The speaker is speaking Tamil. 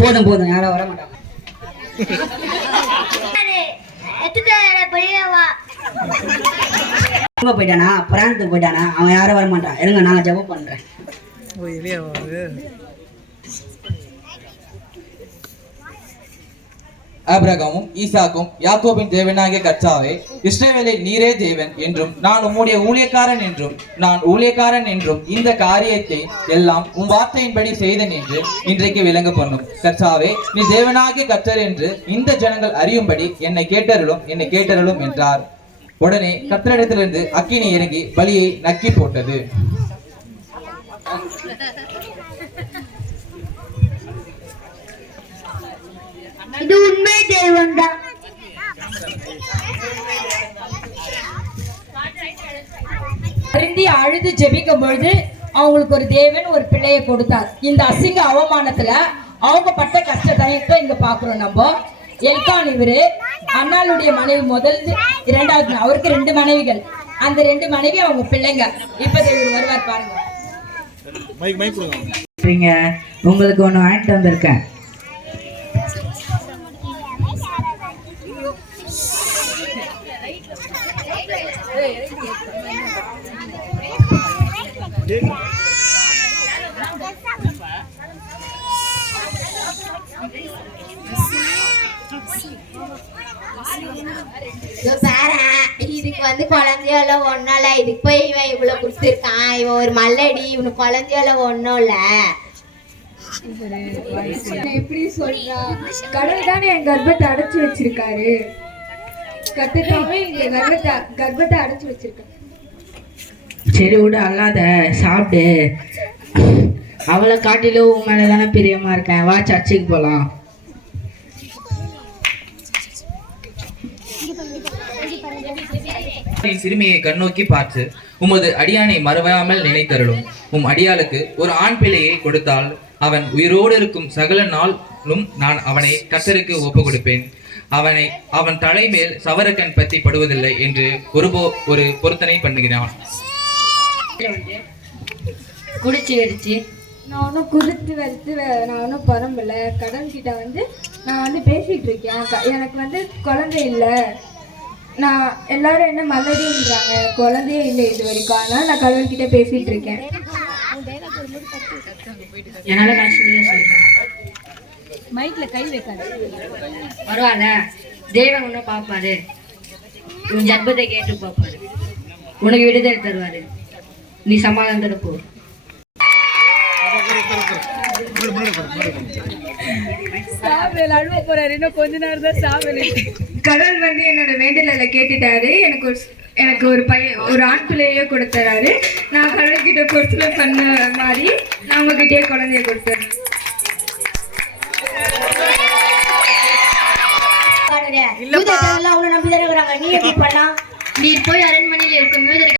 போதும் போதும், யாரும் வர மாட்டாங்க. போயிட்டானா, பிராந்துக்கு போயிட்டானா, அவன் யாரும் வர மாட்டான். இருங்க, நான் ஜெபம் பண்றேன். ஆபிரகாமும் ஈசாக்கும் யாக்கோபின் தேவனாகிய கர்த்தாவே, இஸ்ரவேலில் நீரே தேவன் என்றும் நான் உம்முடைய ஊழியக்காரன் என்றும் நான் ஊழியக்காரன் என்றும் இந்த காரியத்தை எல்லாம் உம் வார்த்தையின்படி செய்தேன் என்று இன்றைக்கு விளங்க பண்ணும். கர்த்தாவே, நீ தேவனாகிய கர்த்தர் என்று இந்த ஜனங்கள் அறியும்படி என்னை கேட்டருளும் என்றார். உடனே கர்த்தரிடத்திலிருந்து அக்கினி இறங்கி பலியை நக்கி போட்டது. இது உண்மை தெய்வம்தான். வருந்தி அழுது ஜெபிக்கும் பொழுது அவங்களுக்கு ஒரு தேவன் ஒரு பிள்ளையை கொடுத்தார். இந்த அசிங்க அவமானத்துல அவங்க பட்ட கஷ்டத்தை இங்க பாக்குறோம். நம்ம எல்கான் இவரு அண்ணாளுடைய மனைவி முதல் இரண்டாவது, அவருக்கு 2 மனைவிகள். அந்த 2 மனைவி அவங்க பிள்ளைங்க. இப்ப இவர் வருவார் பாருங்க. உங்களுக்கு ஒண்ணு வாங்கிட்டு வந்திருக்கேன். இதுக்கு வந்து குழந்தையோல ஒன்னும் இல்ல. இதுக்கு போய் இவன் இவ்வளவு குடுத்திருக்கான். இவன் ஒரு மல்லடி. இவனுக்கு குழந்தையோல ஒன்னும் இல்ல. எப்படி சொல்றா? கடவுள் தானே என் கர்ப்பத்தை அடைச்சு வச்சிருக்காரு. கத்துக்காம இந்த கர்ப்பத்தை அடைச்சு வச்சிருக்காரு. சரி விடு, அல்லாத சாப்பிடு. அவளை காட்டிலும் உன் மேலதானே பிரியமா இருக்கேன். வா, சர்ச்சைக்கு போலாம். சிறுமியை கண்ணோக்கி பார்த்து, உமது அடியானை மறவாமல் நினைத்தருளும். உம் அடியாளுக்கு ஒரு ஆண் பிள்ளையை கொடுத்தால் அவன் உயிரோடு இருக்கும் சகல நாளும் நான் அவனை கர்த்தருக்கு ஒப்பு கொடுப்பேன். அவன் தலைமேல் சவரக்கன் பத்தி படுவதில்லை என்று ஒரு பொருத்தனை பண்ணுகிறான். குடிச்சு வெடிச்சு நான் ஒன்றும் குதித்து வெறுத்து நான் ஒன்றும் பரம்பல. கடன் கிட்ட வந்து நான் வந்து பேசிட்டு இருக்கேன். எனக்கு வந்து குழந்தை இல்லை. நான் எல்லாரும் என்ன மலடின்றாங்க, குழந்தையே இல்லை இது வரைக்கும். அதனால நான் கடவுள் கிட்ட பேசிட்டு இருக்கேன். என்னால மைக்ல கை வைக்காது. பரவாயில்ல, தேவன் உன்னை பார்ப்பாரு. உன் ஜெபத்தை கேட்டு பார்ப்பாரு. உனக்கு விடுதலை தருவாரு. நீ சமாதானத்தோட போ. அழுவ போறாரு. இன்னும் கொஞ்ச நேரம் தான் சாவல். கடவுள் வந்து என்னோட வேண்டுதலை கேட்டுட்டாரு. எனக்கு ஒரு ஆண் பிள்ளையே கொடுத்துறாரு. நான் கடவுள் கிட்ட பொறுத்துல பண்ண மாதிரி நான் உங்ககிட்டயே குழந்தைய கொடுத்தேன். நீ எப்படி பண்ணா? நீ போய் அரண்மனையில இருக்கும்